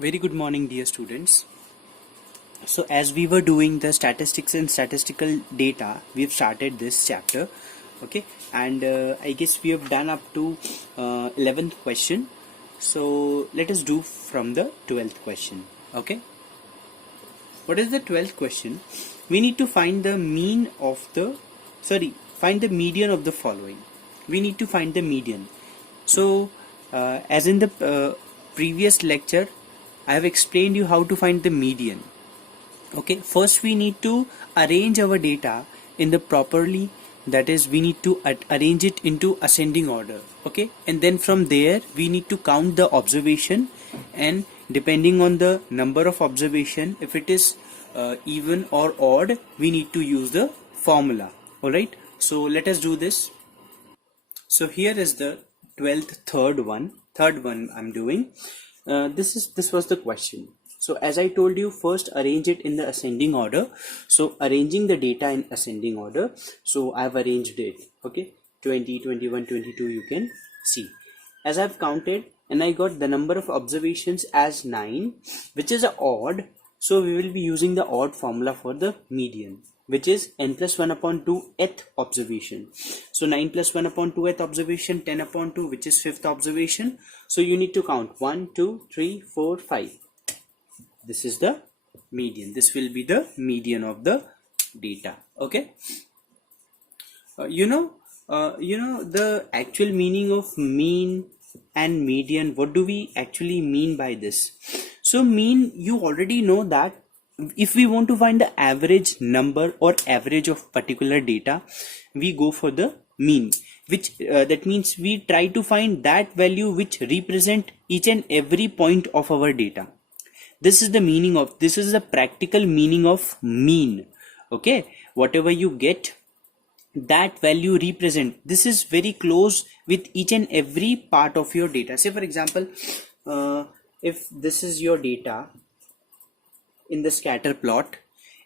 Very good morning, dear students. So as we were doing the statistics and statistical data, we've started this chapter. Okay, and I guess we have done up to 11th question. So let us do from the 12th question. Okay, what is the 12th question? We need to find the mean of the, find the median of the following. We need to find the median. So as in the previous lecture, I have explained you how to find the median. Okay, first we need to arrange our data in the properly, that is we need to arrange it into ascending order. Okay, and then from there we need to count the observation, and depending on the number of observation, if it is even or odd, we need to use the formula. All right, so let us do this. So here is the 12th third one I'm doing. This was the question. So as I told you, first arrange it in the ascending order. So arranging the data in ascending order. So I've arranged it. Okay, 20, 21, 22, you can see. As I've counted and I got the number of observations as 9, which is odd. So we will be using the odd formula for the median, which is n plus 1 upon 2th observation. So 9 plus 1 upon 2th observation, 10 upon 2, which is 5th observation. So you need to count 1, 2, 3, 4, 5. This is the median. This will be the median of the data. Okay. You know the actual meaning of mean and median. What do we actually mean by this? So mean, you already know that if we want to find the average number or average of particular data, we go for the mean, which that means we try to find that value which represent each and every point of our data. This is the meaning of, this is the practical meaning of mean. Okay, whatever you get, that value represent, this is very close with each and every part of your data. Say for example, if this is your data in the scatter plot,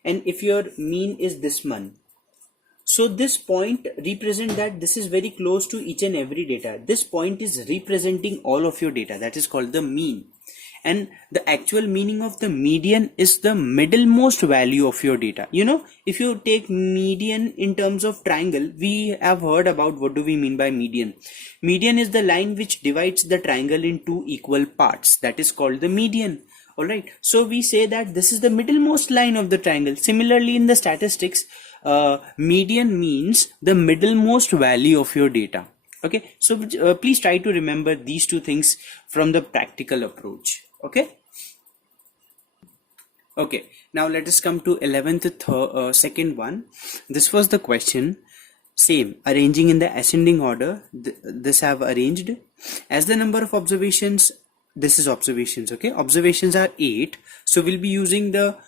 and if your mean is this one, so this point represent that this is very close to each and every data. This point is representing all of your data. That is called the mean. And the actual meaning of the median is the middlemost value of your data. You know, if you take median in terms of triangle, we have heard about what do we mean by median. Median is the line which divides the triangle in two equal parts. That is called the median. All right, so we say that this is the middlemost line of the triangle. Similarly, in the statistics, median means the middlemost value of your data. Okay, so please try to remember these two things from the practical approach. Okay. Okay, now let us come to 11th second one. This was the question. Same, arranging in the ascending order. This I have arranged as the number of observations. This is observations. Okay, observations are 8, so we'll be using the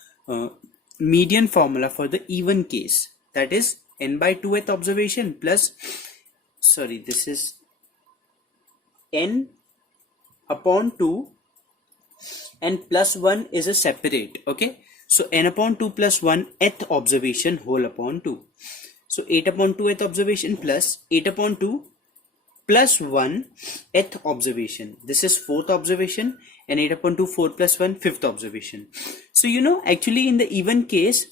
median formula for the even case, that is n by 2th observation plus, this is n upon 2 and plus 1 is a separate. Okay, so n upon 2 plus 1th observation whole upon 2. So 8 upon 2th observation plus 8 upon 2 plus 1th observation. This is 4th observation, and 8 upon 2 4 plus 1 5th observation. So you know, actually in the even case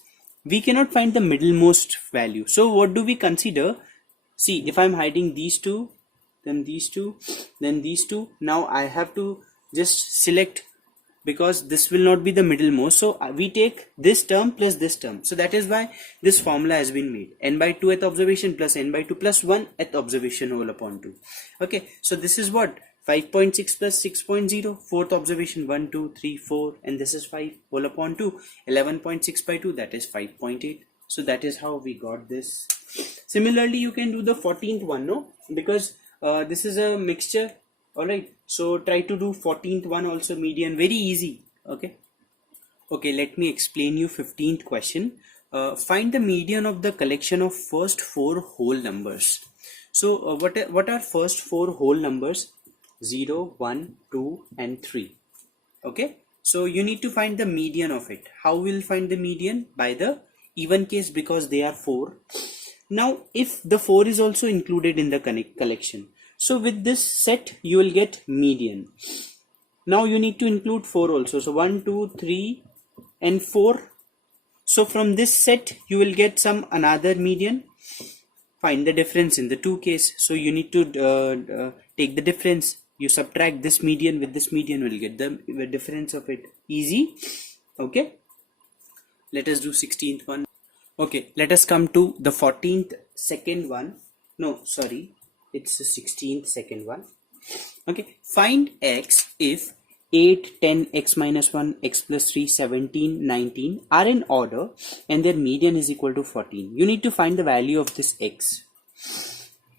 we cannot find the middlemost value. So what do we consider? See, if I'm hiding these two, then these two, then these two, now I have to just select, because this will not be the middlemost. So we take this term plus this term. So that is why this formula has been made. N by 2th observation plus n by 2 plus 1th observation whole upon 2. Okay, so this is what? 5.6 plus 6.0, 4th observation 1, 2, 3, 4, and this is 5 whole upon 2. 11.6 by 2, that is 5.8. So that is how we got this. Similarly, you can do the 14th one, no? Because this is a mixture. All right, so try to do 14th one also, median, very easy. Okay, let me explain you 15th question. Find the median of the collection of first 4 whole numbers. So what are first 4 whole numbers? 0, 1, 2 and 3. Okay, so you need to find the median of it. How will find the median? By the even case, because they are 4. Now if the 4 is also included in the collection, so with this set you will get median. Now you need to include 4 also. So 1, 2, 3 and 4. So from this set you will get some another median. Find the difference in the two case. So you need to take the difference. You subtract this median with this median, will get the difference of it. Easy. Okay. Let us do 16th one. Okay, let us come to the 14th second one. No, sorry, it's the 16th second one. Okay, find x if 8, 10, x minus 1, x plus 3, 17, 19 are in order and their median is equal to 14. You need to find the value of this x.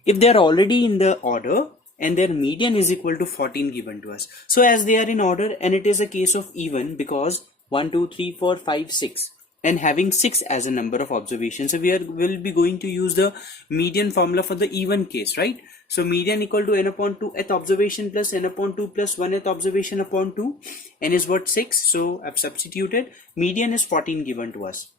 If they are already in the order and their median is equal to 14 given to us. So as they are in order and it is a case of even because 1, 2, 3, 4, 5, 6 and having 6 as a number of observations. So will be going to use the median formula for the even case, right? So median equal to n upon 2th observation plus n upon 2 plus 1th observation upon 2. N is what? 6. So I've substituted. Median is 14 given to us.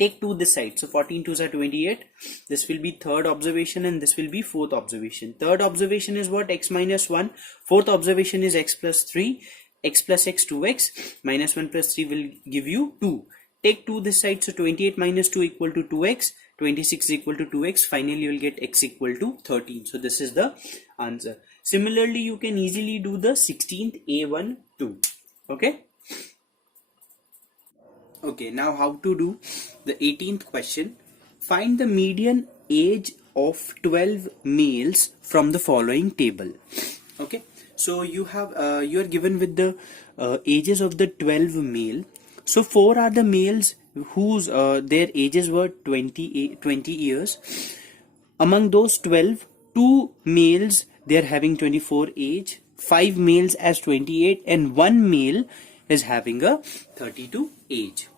Take 2 this side. So 14 2s are 28. This will be third observation and this will be fourth observation. Third observation is what? X minus 1. Fourth observation is x plus 3. X plus x 2x. Minus 1 plus 3 will give you 2. Take 2 this side. So 28 minus 2 equal to 2x. 26 equal to 2x. Finally you will get x equal to 13. So this is the answer. Similarly you can easily do the 16th A1 2. Okay. Okay, now how to do the 18th question. Find the median age of 12 males from the following table. Okay, so you are given with the ages of the 12 male. So 4 are the males whose their ages were 20 years. Among those 12, 2 males they are having 24 age, 5 males as 28 and 1 male is having a 32 age.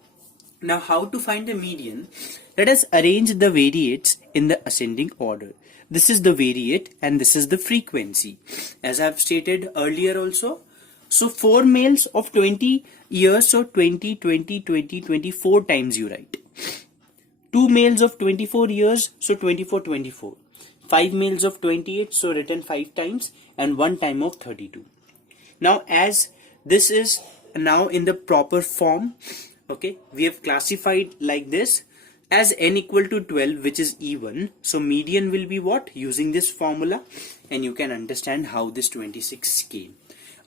Now how to find the median? Let us arrange the variates in the ascending order. This is the variate and this is the frequency. As I have stated earlier also. So 4 males of 20 years, so 20, 20, 20, 24 times you write. 2 males of 24 years, so 24, 24. 5 males of 28, so written 5 times and 1 time of 32. Now as this is now in the proper form, okay, we have classified like this as n equal to 12, which is even. So median will be what? Using this formula, and you can understand how this 26 came.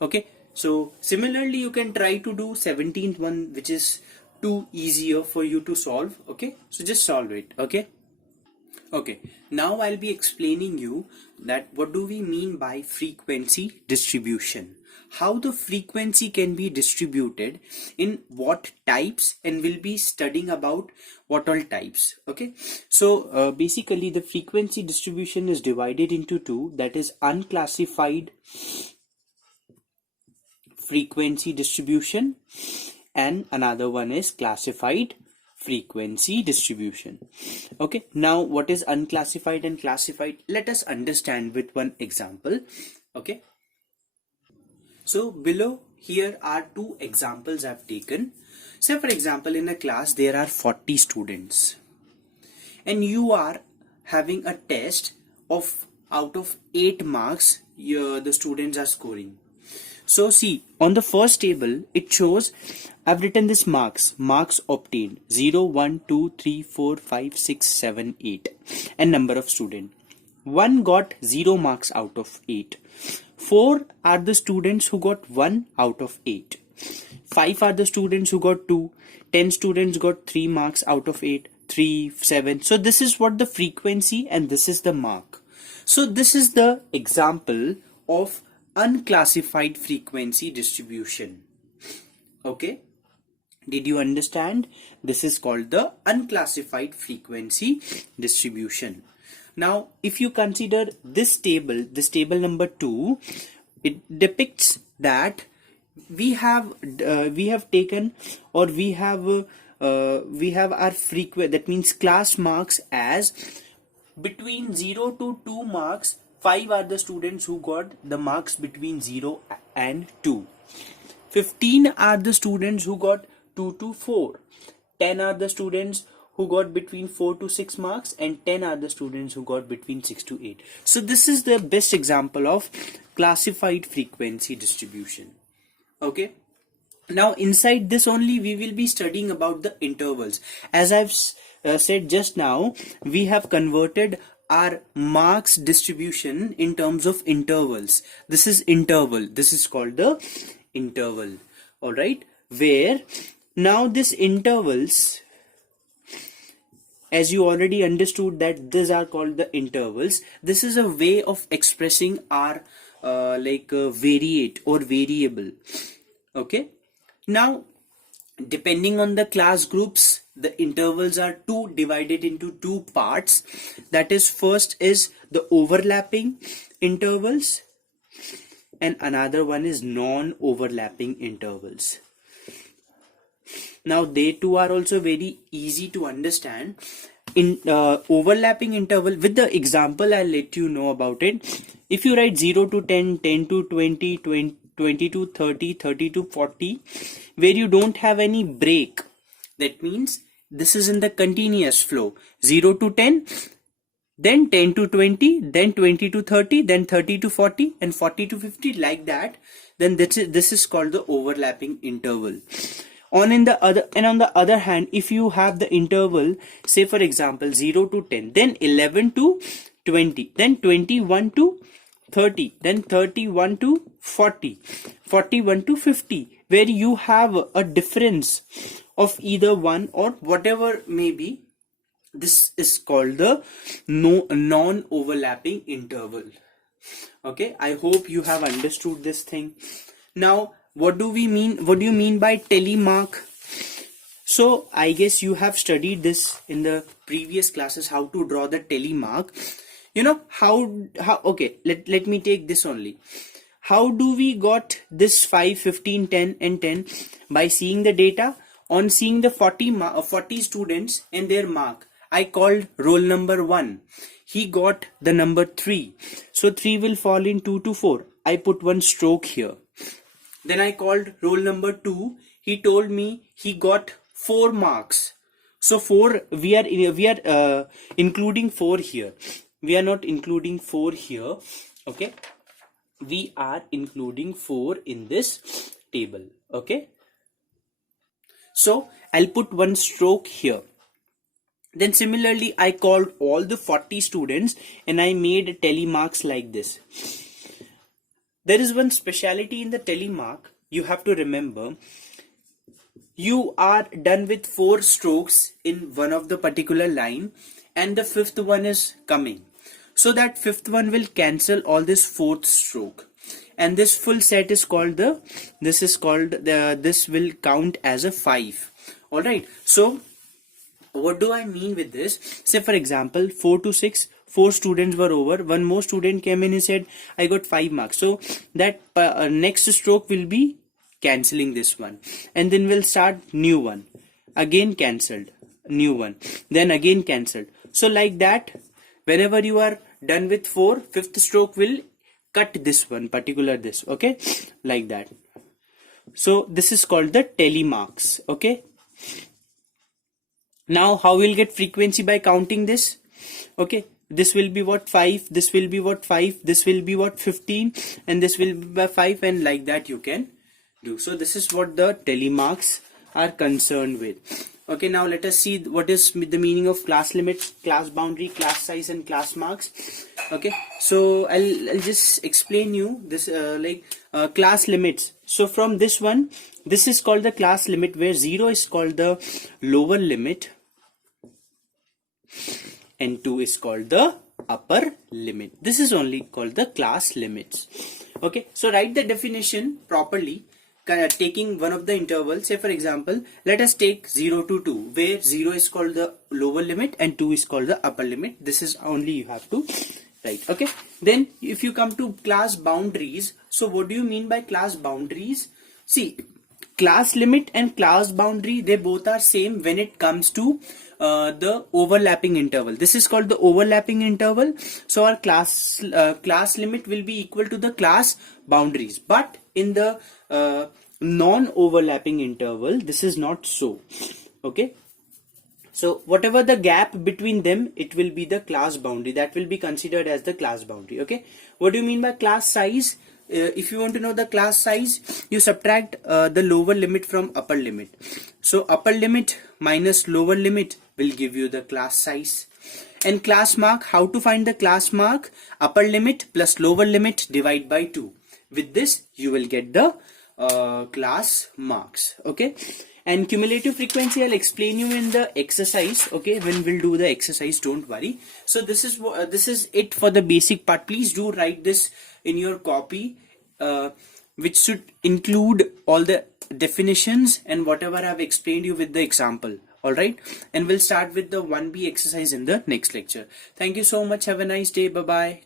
Okay, so similarly you can try to do 17th one, which is too easier for you to solve. Okay, so just solve it. Okay. Okay, now I'll be explaining you that what do we mean by frequency distribution, how the frequency can be distributed in what types, and we'll be studying about what all types. Okay, so basically the frequency distribution is divided into two, that is unclassified frequency distribution and another one is classified frequency distribution. Okay, now what is unclassified and classified? Let us understand with one example. Okay, so below here are two examples I've taken. Say for example, in a class there are 40 students and you are having a test of out of 8 marks the students are scoring. So see, on the first table it shows I've written this marks obtained 0, 1, 2, 3, 4, 5, 6, 7, 8 and number of students. 1 got 0 marks out of 8. 4 are the students who got 1 out of 8. 5 are the students who got 2. 10 students got 3 marks out of 8. 3, 7. So this is what the frequency and this is the mark. So this is the example of unclassified frequency distribution. Okay, did you understand? This is called the unclassified frequency distribution. Now if you consider this table number 2, it depicts that we have taken, or we have our frequency, that means class marks as between 0 to 2 marks. 5 are the students who got the marks between 0 and 2. 15 are the students who got 2 to 4. 10 are the students who got between 4 to 6 marks and 10 are the students who got between 6 to 8. So this is the best example of classified frequency distribution. Okay, now inside this only we will be studying about the intervals. As I've said just now, we have converted our marks distribution in terms of intervals. This is interval, this is called the interval. All right, where now this intervals, as you already understood that these are called the intervals, this is a way of expressing our variate or variable. Okay, now depending on the class groups, the intervals are divided into two parts. That is, first is the overlapping intervals and another one is non-overlapping intervals. Now they two are also very easy to understand. In overlapping interval, with the example I'll let you know about it. If you write 0 to 10, 10 to 20, 20 to 30, 30 to 40, where you don't have any break, that means this is in the continuous flow. 0 to 10, then 10 to 20, then 20 to 30, then 30 to 40, and 40 to 50, like that. Then this is called the overlapping interval. On the other hand, if you have the interval, say for example 0 to 10, then 11 to 20, then 21 to 30, then 31 to 40, 41 to 50, where you have a difference of either one or whatever may be, this is called the non-overlapping interval. Okay, I hope you have understood this thing. Now, what do you mean by telemark? So I guess you have studied this in the previous classes, how to draw the telemark. You know how okay, let me take this only. How do we got this 5, 15, 10 and 10? By seeing the data. On seeing the 40 students and their mark, I called roll number 1. He got the number 3. So 3 will fall in 2 to 4. I put one stroke here. Then I called roll number 2. He told me he got 4 marks. So 4, we are including 4 here. We are not including 4 here. Okay, we are including 4 in this table. Okay, so I'll put one stroke here. Then similarly, I called all the 40 students and I made telemarks like this. There is one speciality in the telemark you have to remember. You are done with 4 strokes in one of the particular line and the 5th one is coming. So that 5th one will cancel all this 4th stroke. And this full set is called this will count as a 5. Alright, so what do I mean with this? Say for example 4 to 6, 4 students were over, one more student came in and said I got 5 marks. So that next stroke will be cancelling this one, and then we'll start new one, again cancelled, new one, then again cancelled. So like that, whenever you are done with 4, 5th stroke will cut this one particular this. Okay, like that. So this is called the telemarks. Okay, now how we'll get frequency? By counting this. Okay, this will be what 5, this will be what 5, this will be what 15, and this will be by 5, and like that you can do. So this is what the telemarks are concerned with. Okay, now let us see what is the meaning of class limit, class boundary, class size and class marks. Okay, so I'll just explain you this class limits. So from this one, this is called the class limit, where 0 is called the lower limit and 2 is called the upper limit. This is only called the class limits. Okay, so write the definition properly, taking one of the intervals. Say for example, let us take 0 to 2, where 0 is called the lower limit and 2 is called the upper limit. This is only you have to write. Okay, then if you come to class boundaries, so what do you mean by class boundaries? See, class limit and class boundary, they both are same when it comes to the overlapping interval. This is called the overlapping interval. So our class limit will be equal to the class boundaries, but in the non-overlapping interval, this is not so. Okay, so whatever the gap between them, it will be the class boundary, that will be considered as the class boundary. Okay, what do you mean by class size? if you want to know the class size, you subtract the lower limit from upper limit. So upper limit minus lower limit will give you the class size. And class mark, how to find the class mark? Upper limit plus lower limit divide by 2. With this you will get the class marks. Okay, and cumulative frequency I'll explain you in the exercise. Okay, when we'll do the exercise, don't worry. So this is it for the basic part. Please do write this in your copy, which should include all the definitions and whatever I've explained you with the example. Alright, and we'll start with the 1B exercise in the next lecture. Thank you so much. Have a nice day. Bye bye.